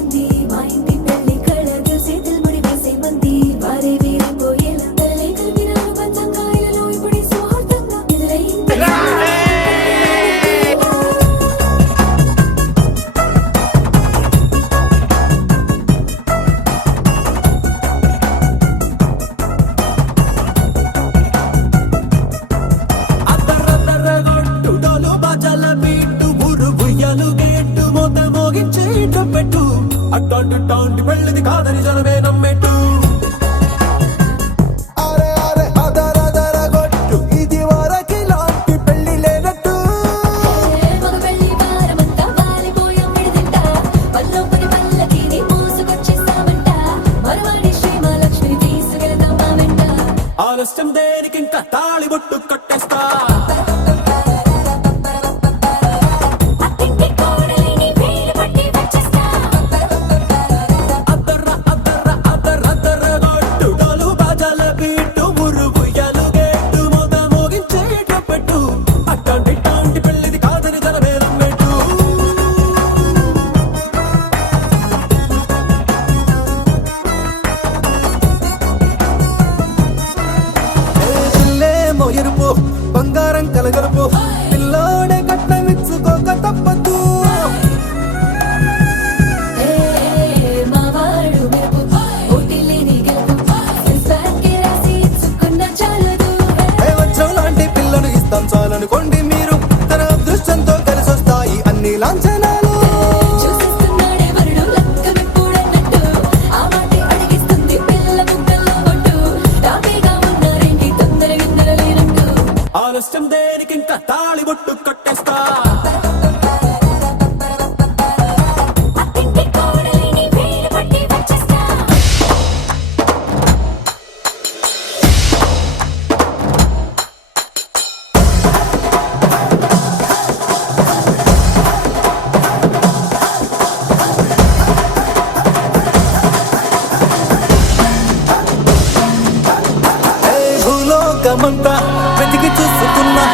రంది మా ఇంటి పెళ్లి కళగా చేతులు ముడి వేసే మంది వారే వీరే పోయేలా తలలే కలిపినారు పంచంగాయలలో ఇప్పుడు సౌహార్దంగా ఎదురయ్యింది అట్టాంటి పెళ్ళిది కాదని జనమే నమ్మెట్టు అరే అరే అదర గొట్టు ఇది వరకి లాంటి పెళ్లి లేనట్టు మగ పెళ్లి వారమంతా వాలిపోయాం విడిదింట పల్లోపని పల్లకిని మోసుకొచ్చేస్తామంట మరవాడి శ్రీమహాలక్ష్మిని తీసుకెళ్దాం మా వెంట ఆలస్యం దేనికి ఇంకా తాళి బొట్టు కట్టేస్తా ఎరుపు బంగారం కలగలుపు పిల్లోడే కట్నమిచ్చుకోక తప్పదు వజ్రం లాంటి పిల్లను ఇస్తాం చాలనుకోండి మీరు తన అదృష్టంతో కలిసి వస్తాయి అన్ని లాంఛనాలు ఆలస్యం దేనికి ఇంకా తాళి బొట్టు కట్టేస్తా భూలోకమంతా వెతికి చూస్తున్నా